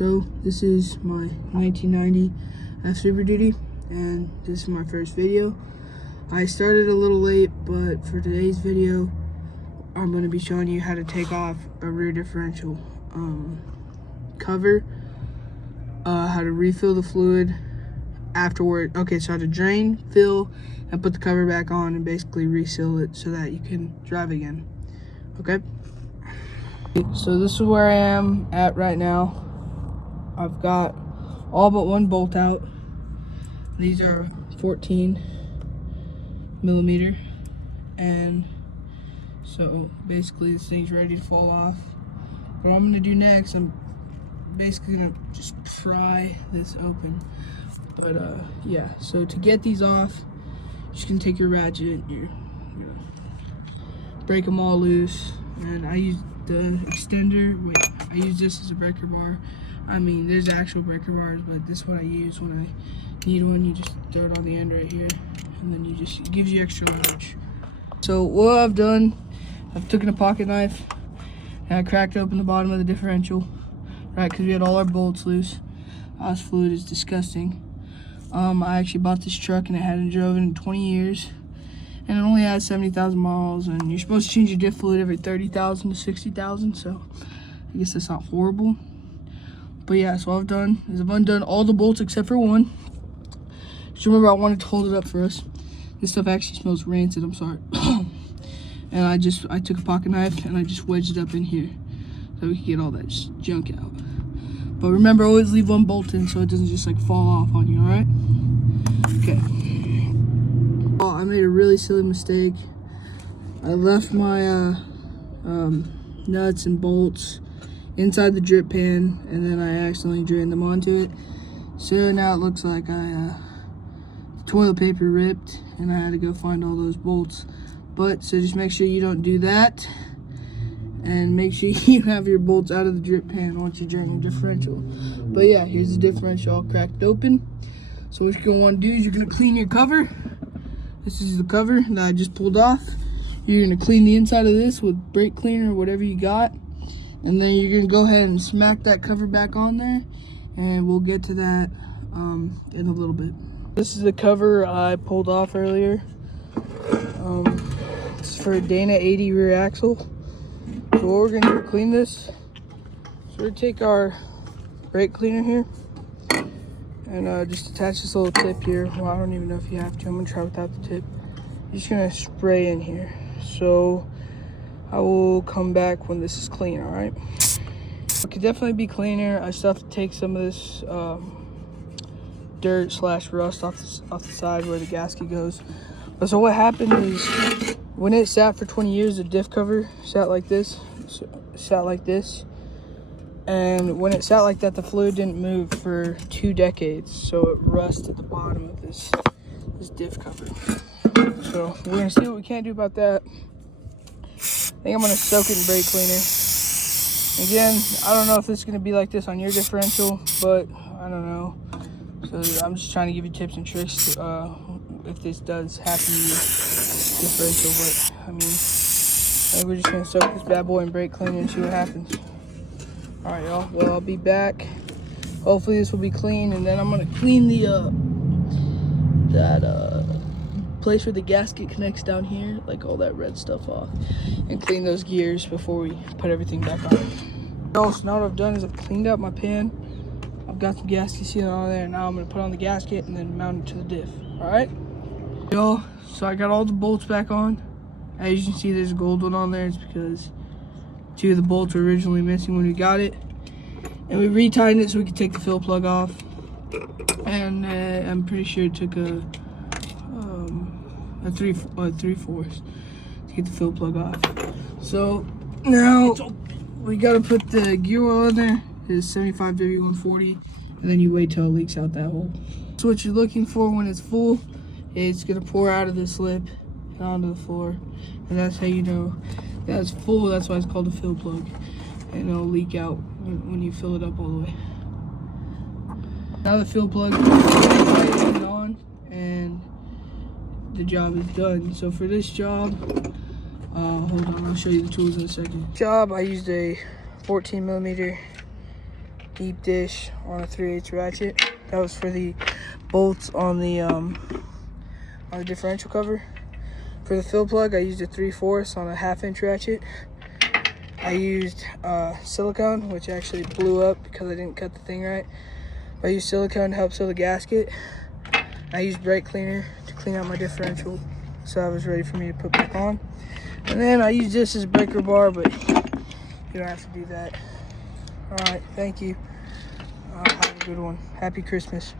So this is my 1990 F Super Duty, and this is my first video. I started a little late, but for today's video, I'm going to be showing you how to take off a rear differential cover, how to refill the fluid afterward. Okay, so how to drain, fill, and put the cover back on, and basically reseal it so that you can drive again. Okay, so this is where I am at right now. I've got all but one bolt out. These are 14 millimeter, and so basically this thing's ready to fall off. What I'm gonna do next, I'm basically gonna just pry this open. But yeah, so to get these off, you're just gonna take your ratchet, you're gonna break them all loose. And I use the extender. Wait, I use this as a breaker bar. I mean, there's actual breaker bars, but this is what I use when I need one. You just throw it on the end right here, and then it gives you extra leverage. So what I've done, I've taken a pocket knife and I cracked open the bottom of the differential, right? Because we had all our bolts loose. This fluid is disgusting. I actually bought this truck and I hadn't driven in 20 years, and it only has 70,000 miles. And you're supposed to change your diff fluid every 30,000 to 60,000. So I guess that's not horrible. But yeah, so I've done is I've undone all the bolts except for one. Just remember, I wanted to hold it up for us. This stuff actually smells rancid, I'm sorry. And I took a pocket knife and I just wedged it up in here so we could get all that junk out. But remember, always leave one bolt in so it doesn't just like fall off on you, all right? Okay. Oh, I made a really silly mistake. I left my nuts and bolts inside the drip pan, and then I accidentally drained them onto it. So now it looks like the toilet paper ripped and I had to go find all those bolts. But so just make sure you don't do that, and make sure you have your bolts out of the drip pan once you drain your differential. But yeah, here's the differential all cracked open. So what you're gonna want to do is you're gonna clean your cover. This is the cover that I just pulled off. You're gonna clean the inside of this with brake cleaner or whatever you got. And then you're gonna go ahead and smack that cover back on there, and we'll get to that in a little bit. This is the cover I pulled off earlier. It's for a Dana 80 rear axle. So what we're gonna do to clean this, so we're gonna take our brake cleaner here and just attach this little tip here. Well, I don't even know if you have to. I'm gonna try without the tip. You're just gonna spray in here. So I will come back when this is clean, all right? It could definitely be cleaner. I still have to take some of this dirt / rust off the side where the gasket goes. But so what happened is, when it sat for 20 years, the diff cover sat like this, and when it sat like that, the fluid didn't move for 2 decades, so it rusted the bottom of this diff cover. So we're gonna see what we can do about that. I think I'm gonna soak it in brake cleaner. Again, I don't know if this is gonna be like this on your differential, but I don't know. So I'm just trying to give you tips and tricks if this does happen to your differential. But I mean, I think we're just gonna soak this bad boy in brake cleaner and see what happens. All right, y'all. Well, I'll be back. Hopefully this will be clean, and then I'm gonna clean the place where the gasket connects down here, like all that red stuff off, and clean those gears before we put everything back on. So now what I've done is I've cleaned out my pan. I've got the gasket sealant on there. Now I'm gonna put on the gasket and then mount it to the diff. All right, y'all. So I got all the bolts back on. As you can see, there's a gold one on there. It's because 2 of the bolts were originally missing when we got it, and we retightened it so we could take the fill plug off. And I'm pretty sure it took a 3/4 to get the fill plug off. So now we gotta put the gear oil in there. It's 75W140, and then you wait till it leaks out that hole. So what you're looking for when it's full, it's gonna pour out of this lip and onto the floor, and that's how you know that it's full. That's why it's called a fill plug, and it'll leak out when you fill it up all the way. Now the fill plug is on, and the job is done. So for this job, hold on, I'll show you the tools in a second. I used a 14 millimeter deep dish on a 3/8 ratchet. That was for the bolts on the differential cover. For the fill plug, I used a 3/4 on a 1/2" ratchet. I used silicone, which actually blew up because I didn't cut the thing right. I used silicone to help seal the gasket. I used brake cleaner to clean out my differential so I was ready for me to put back on. And then I used this as a breaker bar, but you don't have to do that. All right, thank you. Have a good one. Happy Christmas.